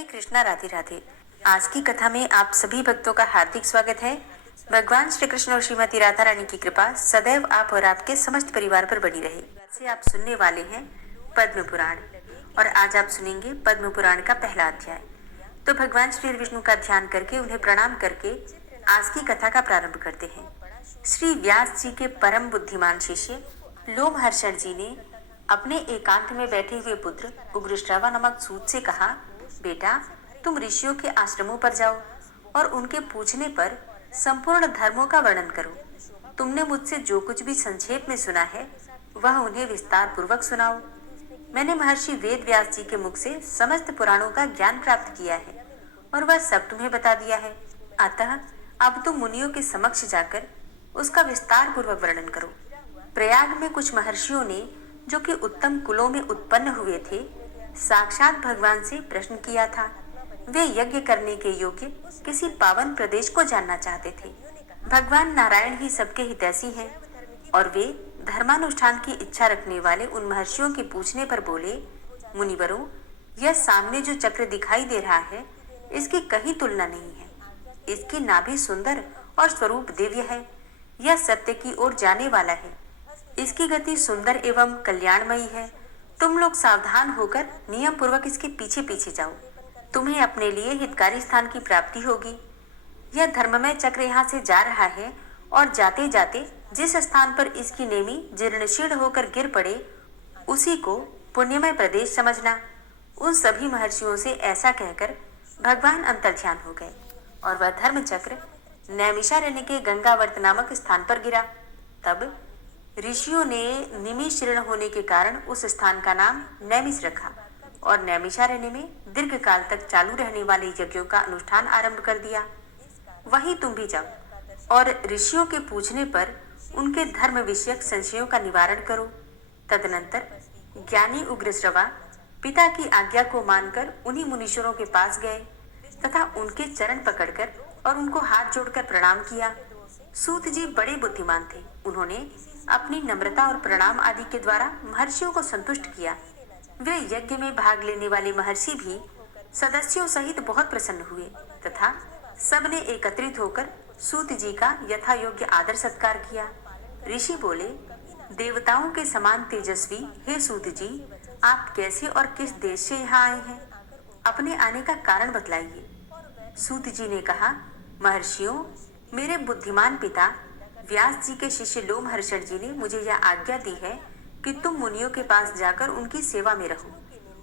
हरे कृष्णा, राधे राधे। आज की कथा में आप सभी भक्तों का हार्दिक स्वागत है। भगवान श्री कृष्ण और श्रीमती राधा रानी की कृपा सदैव आप और आपके समस्त परिवार पर बनी रहे। से आप सुनने वाले हैं पद्म पुराण और आज आप सुनेंगे पद्म पुराण का पहला अध्याय। तो भगवान श्री विष्णु का ध्यान करके उन्हें प्रणाम करके आज की कथा का प्रारंभ करते हैं। श्री व्यास जी के परम बुद्धिमान शिष्य लोमहर्षण जी ने अपने एकांत में बैठे हुए पुत्र उग्रश्रवा नामक सूत से कहा, बेटा तुम ऋषियों के आश्रमों पर जाओ और उनके पूछने पर संपूर्ण धर्मों का वर्णन करो। तुमने मुझसे जो कुछ भी संक्षेप में सुना है वह उन्हें विस्तार पूर्वक सुनाओ। मैंने महर्षि वेद व्यास जी के मुख से समस्त पुराणों का ज्ञान प्राप्त किया है और वह सब तुम्हें बता दिया है। अतः अब तुम मुनियों के समक्ष जाकर उसका विस्तार पूर्वक वर्णन करो। प्रयाग में कुछ महर्षियों ने, जो कि उत्तम कुलों में उत्पन्न हुए थे, साक्षात भगवान से प्रश्न किया था। वे यज्ञ करने के योग्य किसी पावन प्रदेश को जानना चाहते थे। भगवान नारायण ही सबके हितैषी हैं और वे धर्मानुष्ठान की इच्छा रखने वाले उन महर्षियों के पूछने पर बोले, मुनिवरों, यह सामने जो चक्र दिखाई दे रहा है इसकी कहीं तुलना नहीं है। इसकी नाभि सुंदर और स्वरूप दिव्य है। यह सत्य की ओर जाने वाला है। इसकी गति सुंदर एवं कल्याणमयी है। तुम लोग सावधान होकर नियम पूर्वक इसके पीछे पीछे जाओ। तुम्हें अपने लिए हितकारी स्थान की प्राप्ति होगी। यह धर्ममय चक्र यहाँ से जा रहा है और जाते जाते जिस स्थान पर इसकी नेमी जीर्णशीर्ण होकर गिर पड़े उसी को पुण्यमय प्रदेश समझना। उन सभी महर्षियों से ऐसा कहकर भगवान अंतर्ध्यान हो गए और वह धर्म चक्र नैमिषारण्य के गंगावर्त नामक स्थान पर गिरा। तब ऋषियों ने निमिषीर्ण होने के कारण उस स्थान का नाम नैमिष रखा और नैमिषारण्य में दीर्घ काल तक चालू रहने वाले यज्ञों का अनुष्ठान आरंभ कर दिया। वहीं तुम भी जाओ और ऋषियों के पूछने पर उनके धर्म विषयक संशयों का निवारण करो। तदनंतर ज्ञानी उग्रश्रवा पिता की आज्ञा को मानकर उन्हीं मुनीश्वरों के पास गए तथा उनके चरण पकड़कर और उनको हाथ जोड़कर प्रणाम किया। सूत जी बड़े बुद्धिमान थे। उन्होंने अपनी नम्रता और प्रणाम आदि के द्वारा महर्षियों को संतुष्ट किया। वे यज्ञ में भाग लेने वाले महर्षि भी सदस्यों सहित बहुत प्रसन्न हुए तथा सबने एकत्रित होकर सूत जी का यथा योग्य आदर सत्कार किया। ऋषि बोले, देवताओं के समान तेजस्वी हे सूत जी, आप कैसे और किस देश से यहाँ आए हैं? अपने आने का कारण बतलाइए। सूत जी ने कहा, महर्षियों, मेरे बुद्धिमान पिता व्यास जी के शिष्य लोमहर्षण जी ने मुझे यह आज्ञा दी है कि तुम मुनियों के पास जाकर उनकी सेवा में रहो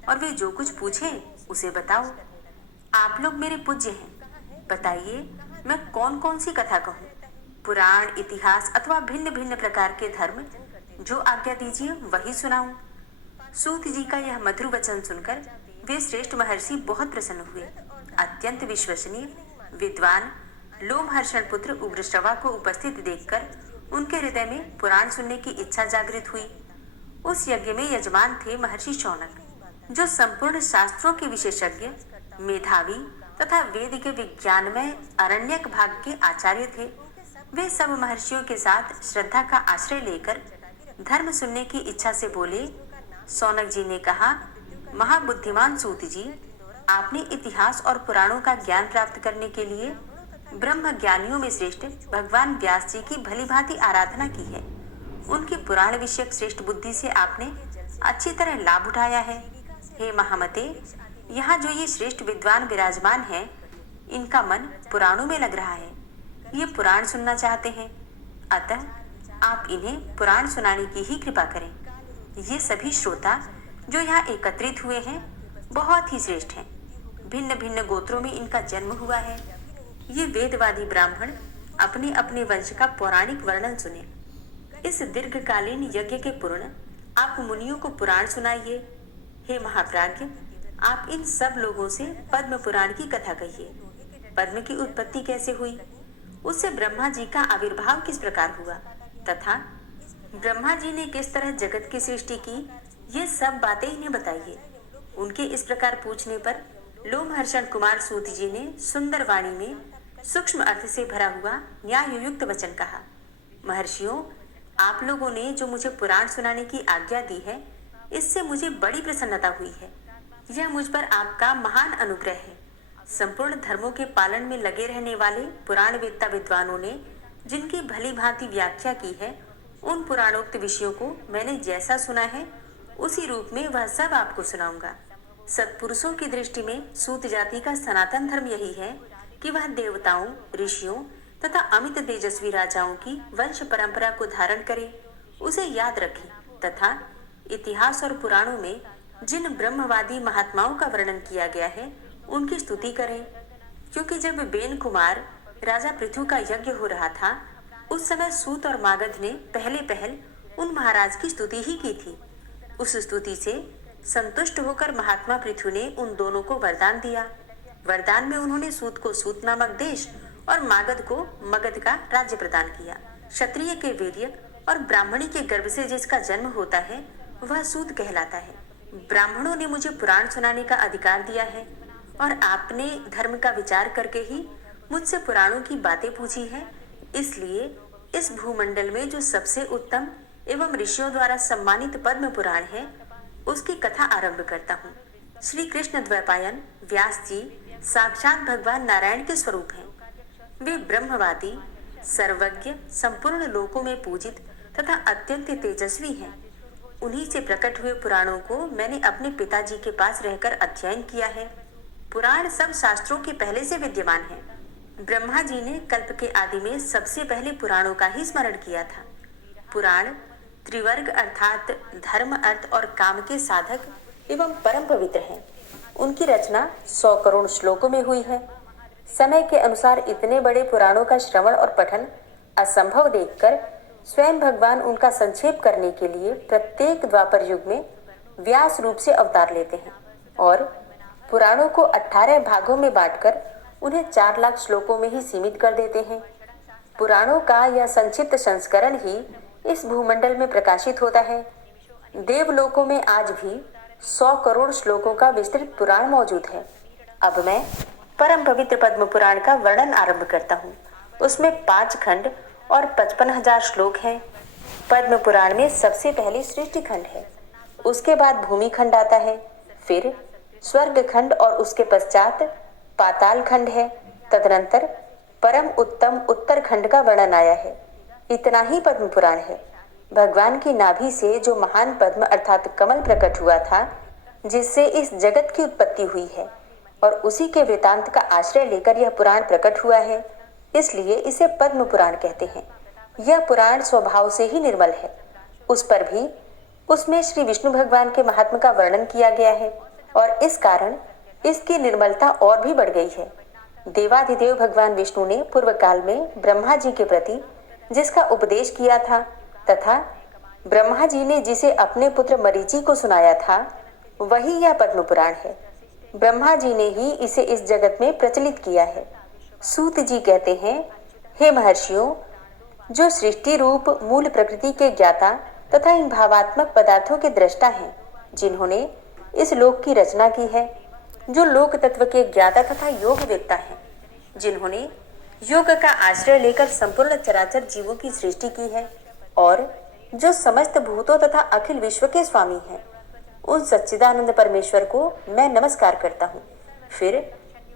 और वे जो कुछ पूछे उसे बताओ। आप लोग मेरे पूज्य हैं। बताइए, मैं कौन कौन सी कथा कहूँ? पुराण, इतिहास अथवा भिन्न भिन्न प्रकार के धर्म, जो आज्ञा दीजिए वही सुनाऊं। सूत जी का यह मधुर वचन सुनकर वे श्रेष्ठ महर्षि बहुत प्रसन्न हुए। अत्यंत विश्वसनीय विद्वान लोमहर्षण पुत्र उग्रश्रवा को उपस्थित देखकर उनके हृदय में पुराण सुनने की इच्छा जागृत हुई। उस यज्ञ में यजमान थे महर्षि शौनक, जो संपूर्ण शास्त्रों के विशेषज्ञ, मेधावी तथा वेद के विज्ञानमय अरण्यक भाग के आचार्य थे। वे सब महर्षियों के साथ श्रद्धा का आश्रय लेकर धर्म सुनने की इच्छा से बोले। शौनक जी ने कहा, महाबुद्धिमान सूत जी, आपने इतिहास और पुराणों का ज्ञान प्राप्त करने के लिए ब्रह्म ज्ञानियों में श्रेष्ठ भगवान व्यास जी की भली भांति आराधना की है। उनकी पुराण विषयक श्रेष्ठ बुद्धि से आपने अच्छी तरह लाभ उठाया है। हे महामते, यहाँ जो ये श्रेष्ठ विद्वान विराजमान हैं, इनका मन पुराणों में लग रहा है। ये पुराण सुनना चाहते हैं, अतः आप इन्हें पुराण सुनाने की ही कृपा करें। ये सभी श्रोता जो यहाँ एकत्रित हुए हैं बहुत ही श्रेष्ठ हैं। भिन्न भिन्न गोत्रों में इनका जन्म हुआ है। ये वेदवादी ब्राह्मण अपने अपने वंश का पौराणिक वर्णन सुने। इस दीर्घकालीन यज्ञ के पूर्ण आप मुनियों को पुराण सुनाइए। हे महाप्राज्ञ, आप इन सब लोगों से पद्म पुराण की कथा कहिए। पद्म की उत्पत्ति कैसे हुई, उससे ब्रह्मा जी का आविर्भाव किस प्रकार हुआ तथा ब्रह्मा जी ने किस तरह जगत की सृष्टि की, ये सब बातें इन्हें बताइए। उनके इस प्रकार पूछने पर लोमहर्षण कुमार सूत जी ने सुंदर वाणी में सूक्ष्म अर्थ से भरा हुआ न्याय युक्त वचन कहा। महर्षियों, आप लोगों ने जो मुझे पुराण सुनाने की आज्ञा दी है, इससे मुझे बड़ी प्रसन्नता हुई है। यह मुझ पर आपका महान अनुग्रह है। संपूर्ण धर्मों के पालन में लगे रहने वाले पुराणवेत्ता विद्वानों ने जिनकी भली भांति व्याख्या की है, उन पुराणोक्त विषयों को मैंने जैसा सुना है उसी रूप में वह सब आपको सुनाऊंगा। सत्पुरुषों की दृष्टि में सूत जाति का सनातन धर्म यही है कि वह देवताओं, ऋषियों तथा अमित तेजस्वी राजाओं की वंश परंपरा को धारण करे, उसे याद रखे तथा इतिहास और पुराणों में जिन ब्रह्मवादी महात्माओं का वर्णन किया गया है उनकी स्तुति करें। क्योंकि जब बेन कुमार राजा पृथु का यज्ञ हो रहा था, उस समय सूत और मागध ने पहले पहल उन महाराज की स्तुति ही की थी। उस स्तुति से संतुष्ट होकर महात्मा पृथु ने उन दोनों को वरदान दिया। वरदान में उन्होंने सूत को सूत नामक देश और मागध को मगध का राज्य प्रदान किया। क्षत्रिय के वीर्य और ब्राह्मणी के गर्भ से जिसका जन्म होता है वह सूत कहलाता है। ब्राह्मणों ने मुझे पुराण सुनाने का अधिकार दिया है और आपने धर्म का विचार करके ही मुझसे पुराणों की बातें पूछी है। इसलिए इस भूमंडल में जो सबसे उत्तम एवं ऋषियों द्वारा सम्मानित पद्म पुराण है, उसकी कथा आरंभ करता हूँ। श्री कृष्ण द्वैपायन व्यास जी साक्षात भगवान नारायण के स्वरूप हैं। वे ब्रह्मवादी, सर्वज्ञ, संपूर्ण लोकों में पूजित तथा अत्यंत तेजस्वी हैं। उन्हीं से प्रकट हुए पुराणों को मैंने अपने पिताजी के पास रहकर अध्ययन किया है। पुराण सब शास्त्रों के पहले से विद्यमान है। ब्रह्मा जी ने कल्प के आदि में सबसे पहले पुराणों का ही स्मरण किया था। पुराण त्रिवर्ग अर्थात धर्म, अर्थ और काम के साधक एवं परम पवित्र हैं। उनकी रचना 100 करोड़ श्लोकों में हुई है। समय के अनुसार इतने बड़े पुराणों का श्रवण और पठन असंभव देखकर स्वयं भगवान उनका संक्षेप करने के लिए प्रत्येक द्वापर युग में व्यास रूप से अवतार लेते हैं और पुराणों को 18 भागों में बांटकर उन्हें 4 लाख श्लोकों में ही सीमित कर देते हैं। पुराणों का यह संक्षिप्त संस्करण ही इस भूमंडल में प्रकाशित होता है। देवलोकों में आज भी 100 करोड़ श्लोकों का विस्तृत पुराण मौजूद है। अब मैं परम पवित्र पद्म पुराण का वर्णन आरंभ करता हूँ। उसमें 5 खंड और 55,000 श्लोक हैं। पद्म पुराण में सबसे पहले सृष्टि खंड है, उसके बाद भूमि खंड आता है, फिर स्वर्ग खंड और उसके पश्चात पाताल खंड है। तदनंतर परम उत्तम उत्तर खंड का वर्णन आया है। इतना ही पद्म पुराण है। भगवान की नाभि से जो महान पद्म अर्थात कमल प्रकट हुआ था, जिससे इस जगत की उत्पत्ति हुई है और उसी के वृतांत का आश्रय लेकर यह पुराण प्रकट हुआ है, इसलिए इसे पद्म पुराण कहते हैं। यह पुराण स्वभाव से ही निर्मल है। उस पर भी उसमें श्री विष्णु भगवान के महात्म का वर्णन किया गया है और इस कारण इसकी निर्मलता और भी बढ़ गई है। देवाधिदेव भगवान विष्णु ने पूर्व काल में ब्रह्मा जी के प्रति जिसका उपदेश किया था तथा ब्रह्मा जी ने जिसे अपने पुत्र मरीचि को सुनाया था, वही यह पद्म पुराण है। ब्रह्मा जी ने ही इसे इस जगत में प्रचलित किया है। सूत जी कहते हैं, हे महर्षियों, जो सृष्टि रूप मूल प्रकृति के ज्ञाता तथा इन भावात्मक पदार्थों के दृष्टा हैं, जिन्होंने इस लोक की रचना की है, जो लोक तत्व के ज्ञाता तथा योग वेत्ता हैं, जिन्होंने योग का आश्रय लेकर संपूर्ण चराचर जीवों की सृष्टि की है और जो समस्त भूतों तथा अखिल विश्व के स्वामी हैं, उन सच्चिदानंद परमेश्वर को मैं नमस्कार करता हूँ। फिर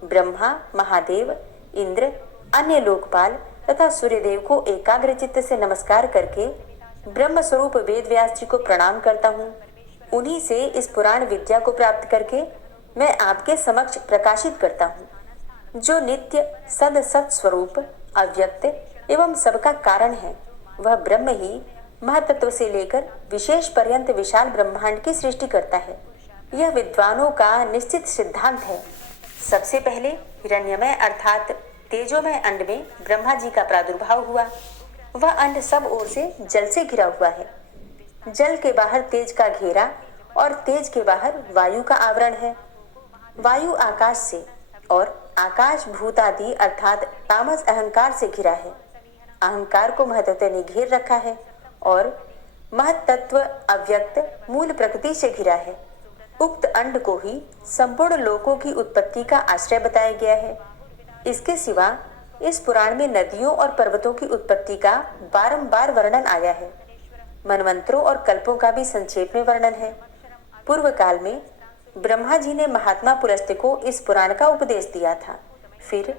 ब्रह्मा, महादेव, इंद्र, अन्य लोकपाल तथा सूर्यदेव को एकाग्र चित्त से नमस्कार करके ब्रह्म स्वरूप वेद व्यास जी को प्रणाम करता हूँ। उन्हीं से इस पुराण विद्या को प्राप्त करके मैं आपके समक्ष प्रकाशित करता हूँ। जो नित्य सद सत स्वरूप अव्यक्त एवं सबका कारण है, वह ब्रह्म ही महतत्व से लेकर विशेष पर्यंत विशाल ब्रह्मांड की सृष्टि करता है। यह विद्वानों का निश्चित सिद्धांत है। सबसे पहले हिरण्यमय अर्थात तेजोमय अंड में ब्रह्मा जी का प्रादुर्भाव हुआ। वह अंड सब ओर से जल से घिरा हुआ है। जल के बाहर तेज का घेरा और तेज के बाहर वायु का आवरण है। वायु आकाश से और आकाश भूतादि अर्थात तामस अहंकार से घिरा है। अहंकार को महतत्व ने घेर रखा है और महतत्व अव्यक्त मूल प्रकृति से घिरा है। उक्त अंड को ही संपूर्ण लोकों की उत्पत्ति का आश्रय बताया गया है। इसके सिवा इस पुराण में नदियों और पर्वतों की उत्पत्ति का बारंबार वर्णन आया है। मनवंतरों और कल्पों का भी संक्षेप में वर्णन है। पूर्व काल में ब्रह्मा जी ने महात्मा पुलस्त को इस पुराण का उपदेश दिया था। फिर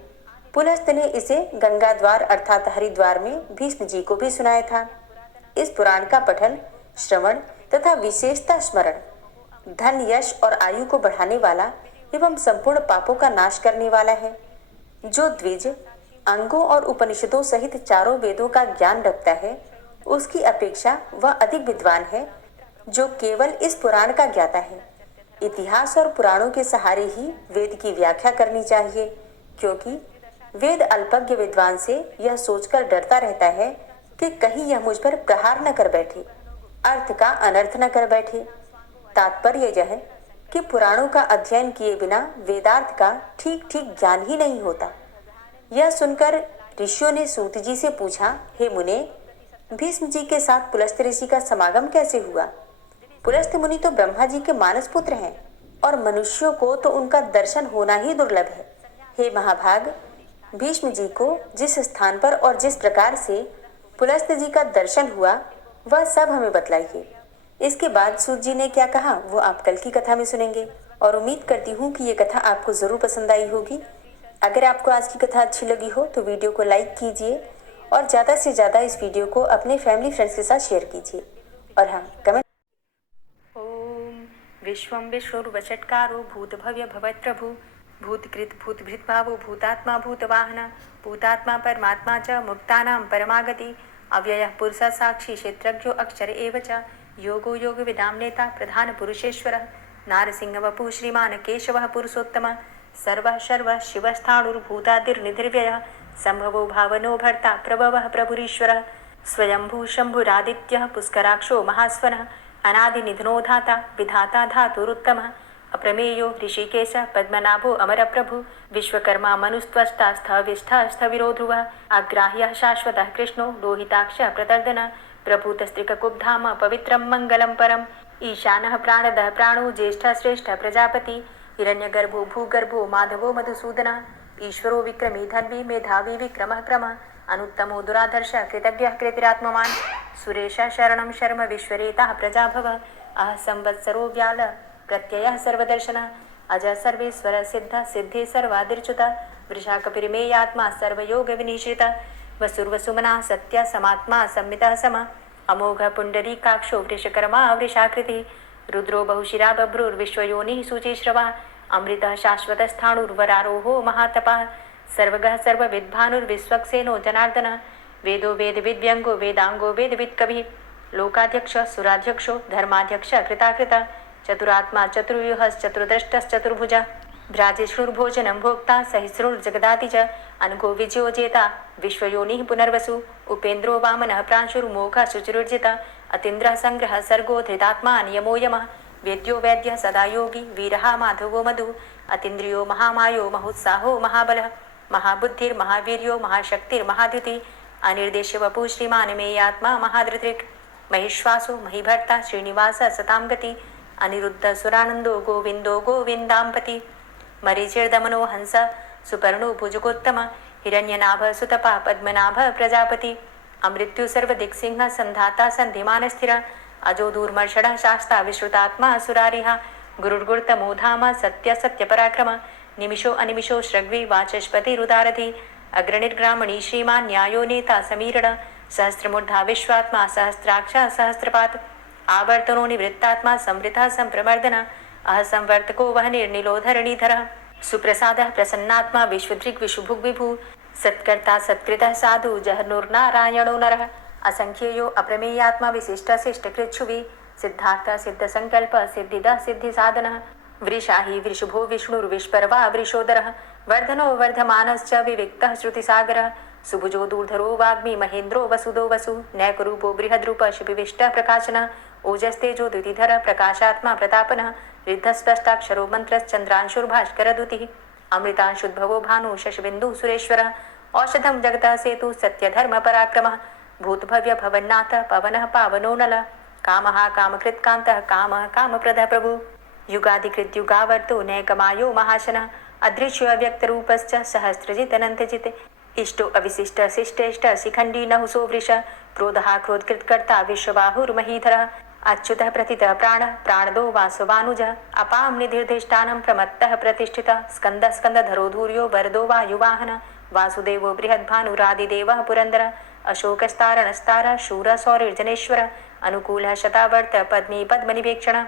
पुलस्त ने इसे गंगा द्वार अर्थात हरिद्वार में भीष्म जी को भी सुनाया था। इस पुराण का पठन, श्रवण तथा विशेषता स्मरण धन, यश और आयु को बढ़ाने वाला एवं संपूर्ण पापों का नाश करने वाला है। जो द्विज, अंगों और उपनिषदों सहित चारों वेदों का ज्ञान रखता है, उसकी अपेक्षा वह अधिक विद्वान है जो केवल इस पुराण का ज्ञाता है। इतिहास और पुराणों के सहारे ही वेद की व्याख्या करनी चाहिए, क्योंकि वेद अल्पज्ञ विद्वान से यह सोचकर डरता रहता है कि कहीं यह मुझ पर प्रहार न कर बैठे, अर्थ का अनर्थ न कर बैठे। तात्पर्य यह है कि पुराणों का अध्ययन किए बिना वेदार्थ का ठीक ठीक ज्ञान ही नहीं होता। यह सुनकर ऋषियों ने सूत जी से पूछा, हे मुने, भीष्म जी के साथ पुलस्त ऋषि का समागम कैसे हुआ? पुलस्त मुनि तो ब्रह्मा जी के मानस पुत्र हैं और मनुष्यों को तो उनका दर्शन होना ही दुर्लभ है। हे महाभाग, भीष्म जी को जिस स्थान पर और जिस प्रकार से पुलस्त जी का दर्शन हुआ वह सब हमें बतलाइए। इसके बाद सूत जी ने क्या कहा वो आप कल की कथा में सुनेंगे और उम्मीद करती हूँ कि ये कथा आपको जरूर पसंद आई होगी। अगर आपको आज की कथा अच्छी लगी हो तो वीडियो को लाइक कीजिए और ज़्यादा से ज़्यादा इस वीडियो को अपने फैमिली फ्रेंड्स के साथ शेयर कीजिए। और हाँ, कमेंट। ओम विश्वं विष्णुर्वषट्कारो भूतभव्य भवत्प्रभु भूतकृत भूतभृत भावो भूतात्मा भूतवाहन भूतात्मा परमात्मा च मुक्तानां परमागति अव्ययः पुरुषः साक्षी क्षेत्रज्ञो अक्षर एव च योगो योग विदाम नेता प्रधान पुरुषेश्वरः नारसिंह वपुः श्रीमान् केशवः पुरुषोत्तमः सर्वः शर्वः शिवस्थाणुर्भूतादिर्निधिर्व्ययः संभवो भावनो भर्ता प्रभवः प्रभुरीश्वरः स्वयंभू शंभुरादित्यः पुष्कराक्षो महास्वनः अनादिनिधनो धाता विधाता धातुरुत्तमः अप्रमेयो ऋषिकेश पद्मनाभो अमरप्रभु विश्वकर्मा मनुस्त्वष्टा स्थविष्ठः स्थविरो ध्रुवः अग्राह्यः शाश्वतः कृष्णो लोहिताक्षः प्रतर्दनः प्रभूतस्त्रिककुब्धाम पवित्रं मङ्गलं परम् ईशानः प्राणदः प्राणो ज्येष्ठः श्रेष्ठः प्रजापति हिरण्यगर्भो भूगर्भो माधवो मधुसूदनः ईश्वरो विक्रमी धन्वी मेधावी विक्रमः क्रमः अनुत्तमो दुराधर्षः कृतज्ञः कृतिरात्मवान् सुरेशः शरणं शर्म विश्वरेताः प्रजाभवः अह संवत्सरो व्याल प्रत्ययः सर्वदर्शनः अजः सर्वेश्वर सिद्ध सिद्धि सर्वादिर्च्युतः वृषाकपिर्मेयात्मा सर्वयोग विनिश्रितः वसुर्वसुमना सत्य समात्मा संमितः समः अमोघ पुण्डरीकाक्षो वृषकर्मा वृषाकृतिः रुद्रो बहुशिरा बभ्रुर्विश्वयोनिः शुचिश्रवः अमृतः शाश्वतस्थाणुर्वरारोहो महातपः सर्वगः सर्वविद्भानुर्विश्वक्सेनो जनार्दनः वेदो वेदविद्व्यङ्गो वेदाङ्गो वेदवित्कविः लोकाध्यक्ष सुराध्यक्षो धर्माध्यक्ष कृताकृतः चतुरात्मा चतुर्व्यूहश्चतुर्द्रष्टश्चतुर्भुजः भ्राजिष्णुर्भोजनं भोक्ता सहिष्णुर्जगदाति च अनघो विजयो जेता विश्वयोनिः पुनर्वसु उपेन्द्रो वामनः प्रांशुर्मोघः शुचिरुर्जितः अतीन्द्रः संग्रहः सर्गो धृतात्मा नियमो यमः वेद्यो वैद्यः सदा योगी वीरः माधवो मधु अतीन्द्रियो महामायो महोत्साहो महाबलः महाबुद्धिर्महावीर्यो महाशक्तिर्महाद्युतिः अनिर्देश्य वपुः श्रीमान् मेयात्मा महाधृतिर् महिश्वासो महिभर्ता श्रीनिवासः सतां गति अनिरुद्ध सुरानंदो गोविंदो गोविंदांपति मरीचिर्दमनो हंस सुपर्णो भुजगोत्तम हिरण्यनाभ सुतपा पद्मनाभ प्रजापति अमृत्यु सर्वदिक्सिंह संधाता संधिमान स्थिर अजो दूर्मर्षण शास्ता विश्रुतात्मा सुरारिहा गुरुर्गुर्तमो धाम सत्य सत्य पराक्रम निमिषो अनिमिषो श्रग्वी वाचस्पति रुदारथि अग्रणिर्ग्रामणी श्रीमान न्यायो नेता समीरण सहस्रमूर्धा विश्वात्मा सहस्राक्ष सहस्रपात आवर्तनो निवृत्तात्मा संवृतः संप्रमर्दन अह संवर्तको वह निर्निलोधरणीधर सुप्रसादः प्रसन्नात्मा विश्वदृक् विशुभुग् विभु सत्कर्ता सत्कृतः साधु जहनुर्नारायणो नरः असंख्येयो अप्रमेयात्मा विशिष्ट शिष्टकृच्छुवि सिद्धार्थ सिद्ध संकल्प सिद्धिदः सिद्धि साधनः वृषाहि वृषभो विष्णुर्विष्पर्वा वृषोदरः वर्धनो वर्धमानश्च विविक्तः श्रुतिसागरः सुभुजो दूर्धरो वाग्मी महेन्द्रो वसुदो वसु नैकरूपो बृहद्रूप शिपिविष्टः प्रकाशनः ओजस्तेजो द्युतिधर प्रकाशात्मा प्रतापनः रिद्धस्पष्टाक्षरो मन्त्रश्चन्द्रांशुर्भास्करदुतिः अमृतांशुद्भवो भानु शशबिन्दुः सुरेश्वरः औषधं जगतः सेतु सत्यधर्म पराक्रमः भूतभव्य भवन्नाथ पवनः पावनो नलः कामः कामकृत्कान्तः कामः कामप्रदः प्रभु युगाधिकृत युगावर्तो नैकमायो महाशनः अदृश्यो अव्यक्तरूपश्च सहस्रजित् अनन्तजित् इष्टो अविशिष्ट शिष्टेष्ट शिखण्डी नहुसो वृष क्रोधः क्रोधकृत्कर्ता विश्वबाहुर्महीधरः अच्युतः प्रतितः प्राणः प्राणदो वासवानुजः अपां निधिर्धिष्ठानं प्रमत्तः प्रतिष्ठितः स्कन्दः स्कन्दधरो धूर्यो वरदो वायुवाहनः वासुदेवो बृहद्भानुरादिदेवः पुरन्दरः अशोकस्तारणस्तारः शूरः सौरिर्जनेश्वरः अनुकूलः शतावर्त पद्मी पद्मनिवेक्षणः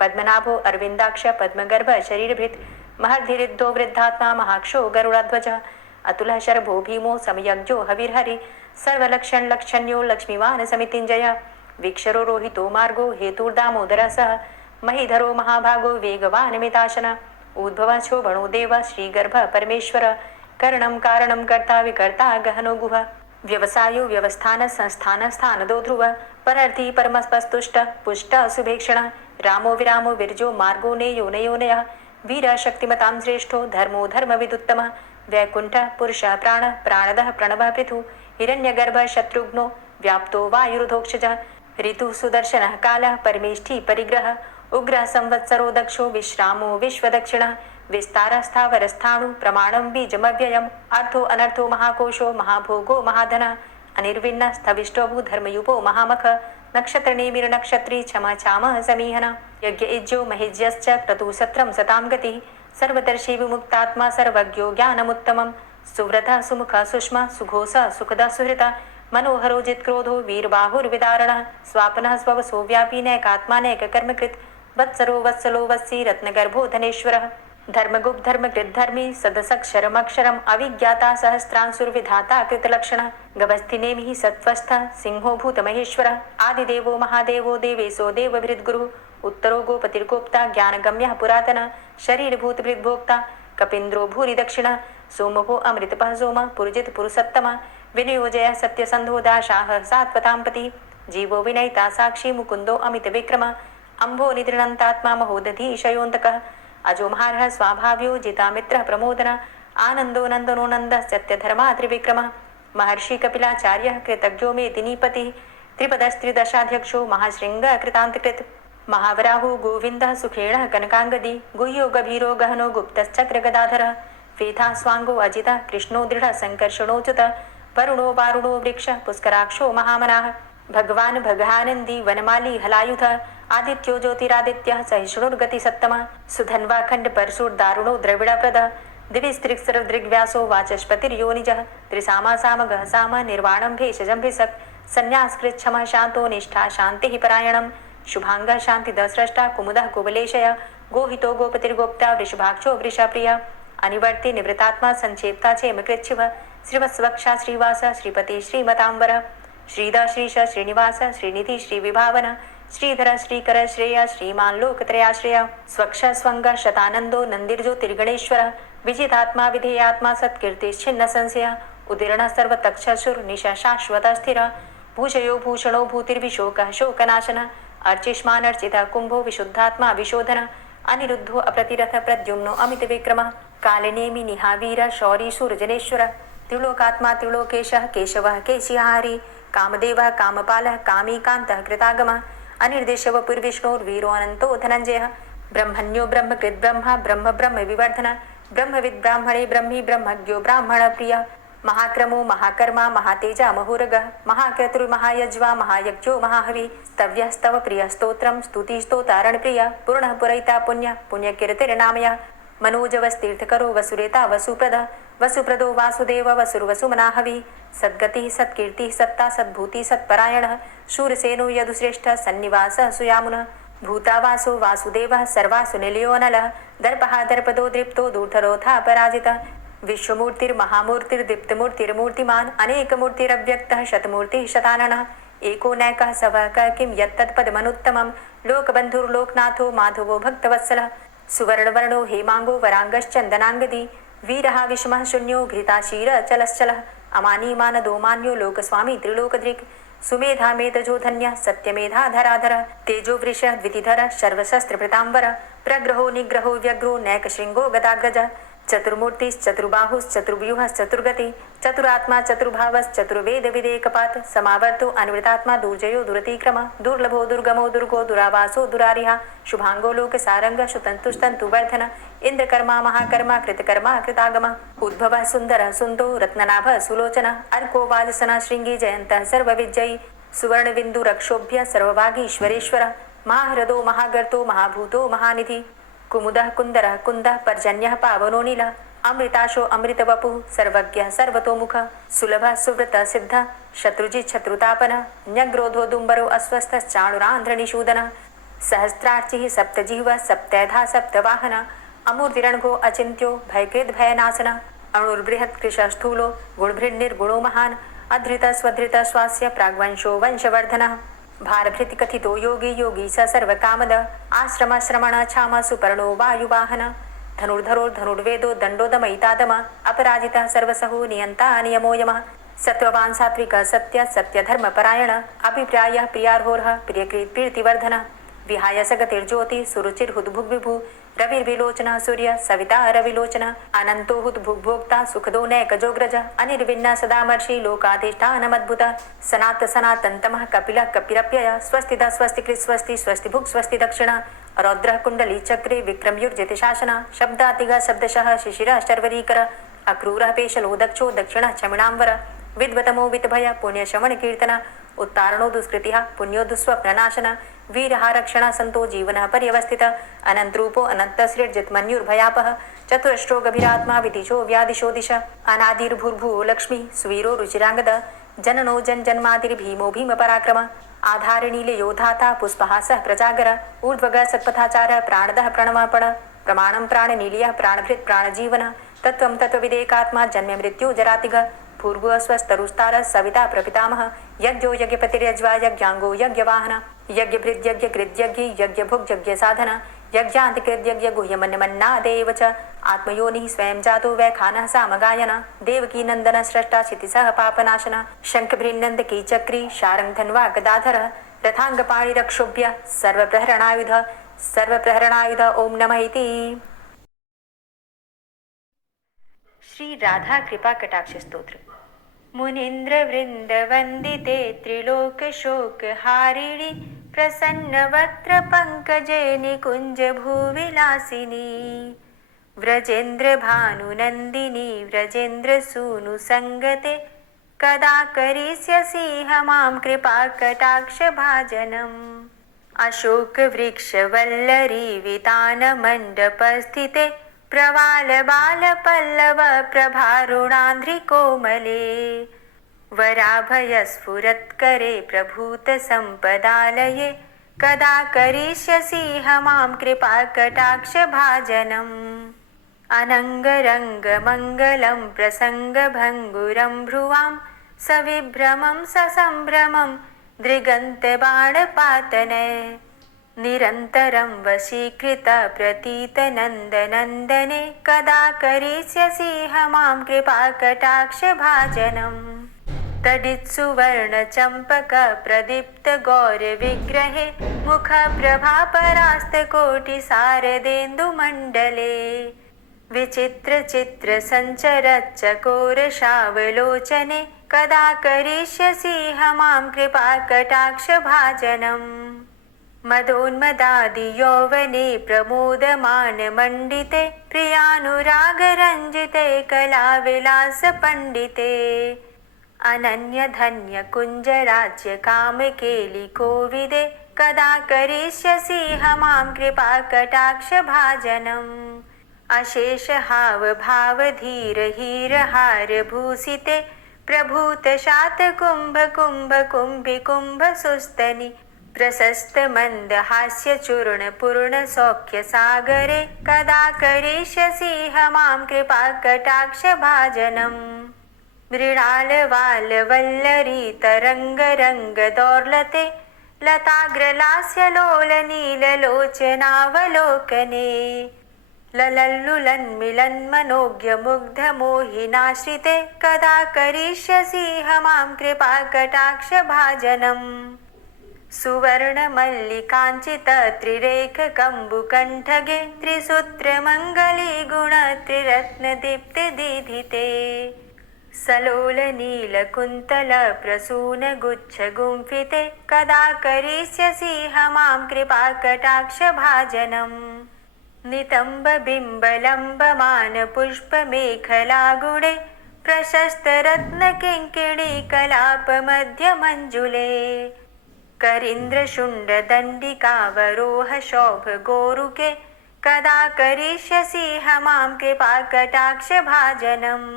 पद्मनाभो अरविन्दाक्ष पद्मगर्भ शरीरभृत् महर्धिरिद्धो वृद्धात्मा महाक्षो गरुडध्वजः अतुलः शर्भो भीमो समयज्ञो हविर्हरि सर्वलक्षण लक्षण्यो लक्ष्मीवान समितिञ्जयः वीक्षरो रोहितो मार्गो हेतुर्दामोदरः सः महीधरो महाभागो वेगवान् मिताशनः उद्भवः शोभणो देव श्रीगर्भ परमेश्वर करणं कारणं कर्ता विकर्ता गहनो गुह व्यवसायो व्यवस्थान संस्थान स्थानदो ध्रुव परर्थी परमस्पस्तुष्ट पुष्ट सुभेक्षण रामो विरामो विरजो मार्गो नेयो नयोनयः वीर शक्तिमतां श्रेष्ठो धर्मो धर्मविदुत्तम वैकुंठ पुरुष प्राण प्राणदः प्रणवः पृथु हिरण्यगर्भ शत्रुघ्नो व्याप्तो वायुरुधोक्षजः ऋतु सुदर्शनः कालः परमेष्ठी परिग्रह उग्रः संवत्सरो दक्षो विश्रामो विश्वदक्षिणः विस्तारस्थावरस्थाणु प्रमाणं बीजमव्ययम् अर्थो अनर्थो महाकोशो महाभोगो महाधनः अनिर्विण्ण स्थविष्टोभू धर्मयुपो महामख नक्षत्रनेमिर्नक्षत्री क्षमा चामः समीहन यज्ञ इज्जो महिज्यश्च क्रतुसत्रं सतां गतिः सर्वदर्शी विमुक्तात्मा सर्वज्ञो ज्ञानमुत्तमं सुव्रतः सुमुखः सुष्मा सुघोषः सुखदः सुहृतः मनोहरो जित्क्रोधो वीरबाहुर्विदारणः स्वापनः स्ववसो व्यापी नैकात्मानैककर्मकृत् वत्सरो वत्सलो वत्सी रत्नगर्भो धनेश्वरः धर्मगुप्त धर्मकृत धर्मी सदसक्षरमक्षरम् अविज्ञाता सहस्रांशुर्विधाता कृतलक्षणः गवस्थिनेमिः सत्वस्थः सिंहो भूतमहेश्वरः आदिदेवो महादेवो देवेशो देवभृद्गुरुः उत्तरो गोपतिर्गोप्ता ज्ञानगम्यः पुरातनः शरीरभूतभृद्भोक्ता कपीन्द्रो भूरि दक्षिणः सोमभो अमृतपः सोमः पुरुजित पुरुषोत्तमः विनियोजय सत्यसन्धो दाशाः सात्वतां जीवो विनयिता साक्षी मुकुन्दो अमित विक्रमः अम्भो निद्रणन्तात्मा महोदधी शयोन्तकः अजो महारः स्वाभाव्यो जितामित्रः प्रमोदन आनन्दो नन्दनो नन्दः सत्यधर्मा त्रिविक्रमः महर्षि कपिलाचार्यः कृतज्ञो मेदिनीपतिः त्रिपदस्त्रिदशाध्यक्षो महाशृङ्गः कृतान्तकृत् महावराहो गोविन्दः सुखेणः कनकाङ्गदी गुह्यो गभीरो गहनो गुप्तश्चक्रगदाधरः फेथा स्वाङ्गो अजितः कृष्णो दृढः सङ्कर्षणोच्युतः वरुणो वारुणो वृक्षः पुष्कराक्षो महामनाः भगवान् भगानन्दी वनमाली हलायुधः आदित्यो ज्योतिरादित्यः सहिष्णुर्गतिसत्तमः सुधन्वाखण्ड परशुर्दारुणो द्रविडप्रदः दिविस्त्रिक्सरदृग्व्यासो वाचस्पतिर्योनिजः त्रिसामा सामगः साम निर्वाणं भेषजं भिषक् संन्यासकृच्छमः शान्तो निष्ठा शान्तिः परायणं शुभाङ्गः शान्तिदस्रष्टा कुमुदः कुबलेशय गोहितो गोपतिर्गोप्ता वृषभाक्षो वृषप्रियः अनिवर्ति निवृतात्मा संक्षेप्ता चेमकृच्छिवः श्रीवत्सवक्षा श्रीवास श्रीपति श्रीमतांबर श्रीद श्रीश श्रीनिवास श्रीनिधि श्रीविभावन श्रीधर श्रीकर श्रेय श्रीमान लोकत्रयाश्रय स्वक्ष स्वंग शतानंदो नंदिर्ज्योतिर्गणेश्वर विजितात्मा विधेयात्मा सत्कीर्तिश्छिन्न संशय उदीर्ण सर्वतक्षसुर निश शाश्वत स्थिर भूषयो भूषणो भूतिर्विशोक शोकनाशन अर्चिष्मान अर्चित कुंभो विशुद्धात्मा विशोधन अनिरुद्धो अप्रतिरथ प्रद्युम्नो अमित विक्रम कालिनेमि निहावीर शौरी शूरजनेश्वर त्रिलोकात्मा त्रिलोकेशः केशवः केशिहारी कामदेवः कामपालः कामीकान्तः कृतागमः अनिर्देशव पुर्विष्णोर्वीरो अनन्तो धनञ्जयः ब्रह्मण्यो ब्रह्मकृत् ब्रह्मा ब्रह्म ब्रह्म विवर्धन ब्रह्मविद् ब्राह्मणे ब्रह्मी ब्रह्मज्ञो ब्राह्मण प्रियः महाक्रमो महाकर्मा महातेजा महोरगः महाक्रतुर्महायज्वा महायज्ञो महाहवि स्तव्यस्तव प्रिय स्तोत्रं स्तुतिस्तोतारण प्रिय पूर्णः पुरैता पुण्य पुण्यकीर्तिर्नामयः मनोजवस्तीर्थकरो वसुरेता वसुप्रद वसुप्रदो वासुदेव वसुर्वसुमनाहवि सद्गतिः सत्कीर्तिः सत्ता सद्भूति सत्परायणः शूरसेनो यदुश्रेष्ठ सन्निवासः सुयामुनः भूतावासो वासुदेवः सर्वासु निलयोनलः दर्पः दर्पदो दृप्तो दूर्धरोधा पराजितः विश्वमूर्तिर्महामूर्तिर्दीप्तमूर्तिर्मूर्तिमान् अनेकमूर्तिरव्यक्तः शतमूर्तिः शताननः एको नैकः सवः किं यत्तत्पदमनुत्तमं लोकबन्धुर्लोकनाथो माधवो भक्तवत्सलः सुवर्णवर्णो हेमांगो वरांगश्चन्दनांगदी वीरः विषमः शून्यो घृताशीरचलश्चलः अमानीमानदो मान्यो लोकस्वामी त्रिलोकदृक् सुमेधा मेधजो धन्यः सत्यमेधाधराधरः तेजो वृषः द्वितिधरः सर्वशस्त्रभृतांबरः प्रग्रहो निग्रहो व्यग्रो नैकशृङ्गो गदाग्रजः चतुर्मूर्तिश्चतुर्बाहुश्चतुर्व्यूहश्चतुर्गति चतुरात्मा चतुर्भावश्चतुर्वेद विदेकपात समावर्तो अन्वृतात्मा दुर्जयो दुरतिक्रम दुर्लभो दुर्गमो दुर्गो दुरावासो दुरारिहा शुभांगो लोक सारंग शुतंतुस्तंतु वर्धन इंद्रकर्मा महाकर्मा कृतकर्मा कृतागम उद्भव सुंदर सुंदो रत्ननाभ सुलोचन अर्को वाजसन श्रृंगी जयंत सर्वविजयी सुवर्णबिन्दुरक्षोभ्य सर्वभागीश्वरेश्वरः महाहृदो महागर्तो महाभूतो महानिधि कुमुदः कुन्दरः कुन्दः पर्जन्यः पावनोऽनिलः अमृताशो अमृतवपुः सर्वज्ञः सर्वतोमुखः सुलभः सुव्रतः सिद्धः शत्रुजित् शत्रुतापनः न्यग्रोधोदुम्बरो अस्वस्थश्चाणुरान्ध्रनिषूदनः सहस्रार्चिः सप्तजिह्वः सप्तैधा सप्तवाहनः अमूर्तिरणघो अचिन्त्यो भयकृद् भयनाशनः अणुर्बृहत् कृशः स्थूलो गुणभृन्निर्गुणो महान् अधृतः स्वधृतः स्वास्य प्राग्वंशो वंशवर्धनः भारभृति कथितो योगी योगी स सर्वकामदः आश्रमश्रमण क्षाम सुपर्णो वायुवाहनः धनुर्धरो धनुर्वेदो दण्डोदमयितादमः अपराजितः सर्वसहो नियन्ता नियमो यमः सत्त्ववान् सात्विकः सत्य सत्यधर्मपरायणः अभिप्रायः प्रियार्होरः प्रियकृत् प्रीतिवर्धनः विहाय सगतिर्ज्योति सुरुचिर्हुद्भुग्विभु रविर्विलोचनः सूर्य सविता रविलोचनः अनन्तो हुद्भुग्भोक्ता सुखदो नैकजोग्रजः अनिर्विण्णः सदामर्षि लोकाधिष्ठानमद्भुतः सनात सनातन्तमः कपिलः कपिरप्ययः स्वस्तिदा स्वस्तिकृत् स्वस्ति स्वस्तिभुक् स्वस्ति दक्षिणः रौद्रः कुण्डली चक्रे विक्रमयुर्जिति शासनः शब्दातिगः शब्दशः शिशिरः शर्वरीकरः अक्रूरः पेशलो दक्षो दक्षिणः क्षमिणाम्बरः विद्वतमो वितभय पुण्यशमन कीर्तन उत्तारणो दुष्कृतिः पुण्यो दुःस्वप्ननाशन वीरहारक्षण संतो जीवनः पर्यवस्थितः अनन्तरूपो अनन्तसृज्जितमन्युर्भयापः चतुरष्ट्रो गभीरात्मा विदिशो व्यादिशो दिश अनादिर्भूर्भुवो लक्ष्मी सुवीरो रुचिराङ्गदः जननो जन्मादिर्भीमो भीमपराक्रम आधारनीलयो धाता पुष्पहासः प्रजागर ऊर्ध्वगः सत्पथाचारः प्राणदः प्रणवापण प्रमाणं प्राणनीलयः प्राणभृत् प्राणजीवनः तत्त्वं तत्त्वविदेकात्मा जन्म मृत्यु जरातिगः भूर्भुवः स्वस्तरुस्तारः सविता प्रपितामह यज्ञो यज्ञपतिर्यज्वा यज्ञाङ्गो यज्ञवाहन यज्ञभृद्यज्ञकृद्यज्ञ यज्ञभुग्यज्ञसाधन यज्ञान्तिकृद्यज्ञ गुह्यमन्यमन्नादेव च आत्मयोनिः स्वयं जातो वैखानः सामगायन देवकी नन्दन स्रष्टा क्षितिसः पापनाशन शङ्खभृन्नन्दकी चक्री शारङ्गधन्वा गदाधरः रथाङ्गपाणिरक्षोभ्य सर्वप्रहरणायुध ओम नमः इति। श्री राधा कृपा कटाक्ष स्तोत्र। मुनीन्द्र वृंद वंदिते त्रिलोक शोक हारिणी प्रसन्न वक्त्र पंकजे निकुंज भूविलासिनी व्रजेन्द्र भानुनंदिनी व्रजेन्द्र सूनु संगते कदा करिष्यसि मां कृपा कटाक्ष भाजनम् अशोक वृक्ष वल्लरी वितान मंडप स्थिते प्रवाल बाल पल्लव प्रभारुणान्ध्रि कोमले वराभय स्फुरत्करे प्रभूत संपदालये कदा करिष्यसि मां कृपा कटाक्ष भाजनम् अनङ्गरङ्ग मङ्गलं प्रसङ्ग भङ्गुरं भ्रुवां सविभ्रमं ससम्भ्रमं दृगन्त बाणपातने निरन्तरं वशीकृत प्रतीत नन्दनन्दने कदा करिष्यसि मां कृपा कटाक्ष भाजनम् तडित्सुवर्ण चम्पक प्रदीप्त गौर विग्रहे मुख प्रभा परास्त कोटि शारदेन्दुमण्डले विचित्र चित्र संचर चकोर शावलोचने कदा करिष्यसि मां कृपा कटाक्ष भाजनम् मदोन्मदादि यौवने प्रमोदमान मंडिते प्रियानुराग रंजिते कला विलास पंडिते अनन्य धन्य कुंज राज्य काम केलि कोविदे कदा करिष्यसि मां कृपा कटाक्ष भाजनम् अशेष हाव भाव धीर हीर हार भूषिते प्रभूत शात कुंभ कुंभ कुंभि कुंभ सुस्तनि प्रशस्त मंद हास्य चूर्ण पूर्ण सौख्य सागरे कदा करिष्यसि मां कृपा कटाक्ष भाजनम् मृणाल वाल वल्लरी तरंग रंग दौर्लते लताग्रलास्य लोल नील लोचनावलोकने ललल्लुलन्मिलन् मनोज्ञ मुग्ध मोहिनाश्रिते कदा करिष्यसि मां कृपा कटाक्ष भाजनम् सुवर्ण मल्लिकाञ्चित त्रिरेख कम्बुकण्ठगे त्रिसूत्र मङ्गली गुण त्रिरत्न दीप्ति दीधिते सलोल नील कुन्तल प्रसून गुच्छ गुम्फिते कदा करिष्यसि मां कृपा कटाक्ष भाजनम् नितम्ब बिम्ब लम्बमान पुष्प मेखला गुणे प्रशस्तरत्नकिङ्किणीकलापमध्यमञ्जुले करीन्द्रशुण्डदण्डिकावरोह शोभगोरुके कदा करिष्यसि मां कृपाकटाक्षभाजनम्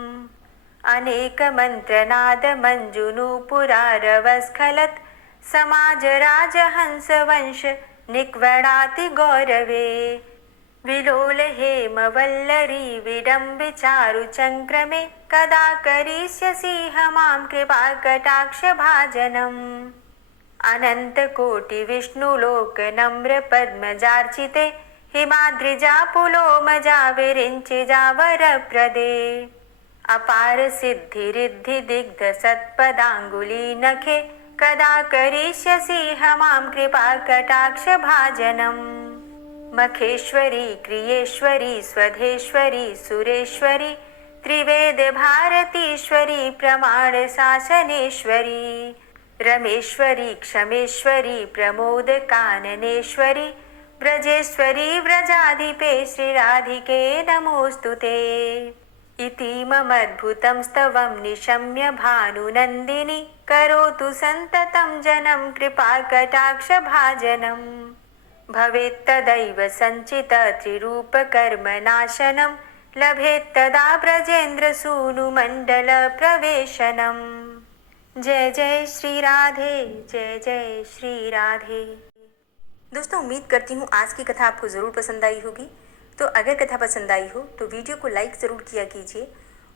अनेकमन्त्रनादमञ्जुनूपुरारवस्खलत् समाजराजहंसवंश निक्वणाति गौरवे विलोलहेमवल्लरी विडम्बिचारुचङ्क्रमे कदा करिष्यसि मां कृपाकटाक्षभाजनम् अनन्तकोटिविष्णुलोकनम्रपद्मजार्चिते हिमाद्रिजापुलोमजा विरिञ्चिजावरप्रदे अपारसिद्धिरिद्धिदिग्धसत्पदाङ्गुलीनखे कदा करिष्यसि मां कृपाकटाक्षभाजनम् मखेश्वरी क्रियेश्वरी स्वधेश्वरी सुरेश्वरी त्रिवेदभारतीश्वरी प्रमाणशासनेश्वरी रमेश्वरी क्षमेश्वरी प्रमोदकाननेश्वरी व्रजेश्वरी व्रजाधिपे श्रीराधिके नमोऽस्तु ते इतीममद्भुतं स्तवं निशम्य भानुनन्दिनी करोतु सन्ततं जनं कृपाकटाक्षभाजनम् भवेत्तदैव सञ्चित त्रिरूपकर्मनाशनं लभेत्तदा ब्रजेन्द्रसूनुमण्डलप्रवेशनम् जय जय श्री राधे, जय जय श्री राधे। दोस्तों, उम्मीद करती हूँ आज की कथा आपको ज़रूर पसंद आई होगी। तो अगर कथा पसंद आई हो तो वीडियो को लाइक ज़रूर किया कीजिए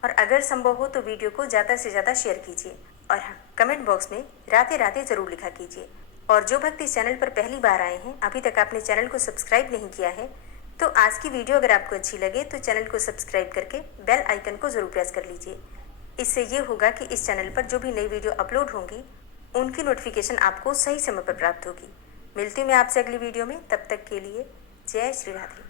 और अगर संभव हो तो वीडियो को ज़्यादा से ज़्यादा शेयर कीजिए और हाँ, कमेंट बॉक्स में राधे राधे ज़रूर लिखा कीजिए। और जो भक्त इस चैनल पर पहली बार आए हैं, अभी तक आपने चैनल को सब्सक्राइब नहीं किया है, तो आज की वीडियो अगर आपको अच्छी लगे तो चैनल को सब्सक्राइब करके बेल आइकन को ज़रूर प्रेस कर लीजिए। इससे ये होगा कि इस चैनल पर जो भी नई वीडियो अपलोड होंगी उनकी नोटिफिकेशन आपको सही समय पर प्राप्त होगी। मिलती हूँ मैं आपसे अगली वीडियो में, तब तक के लिए जय श्री राधे।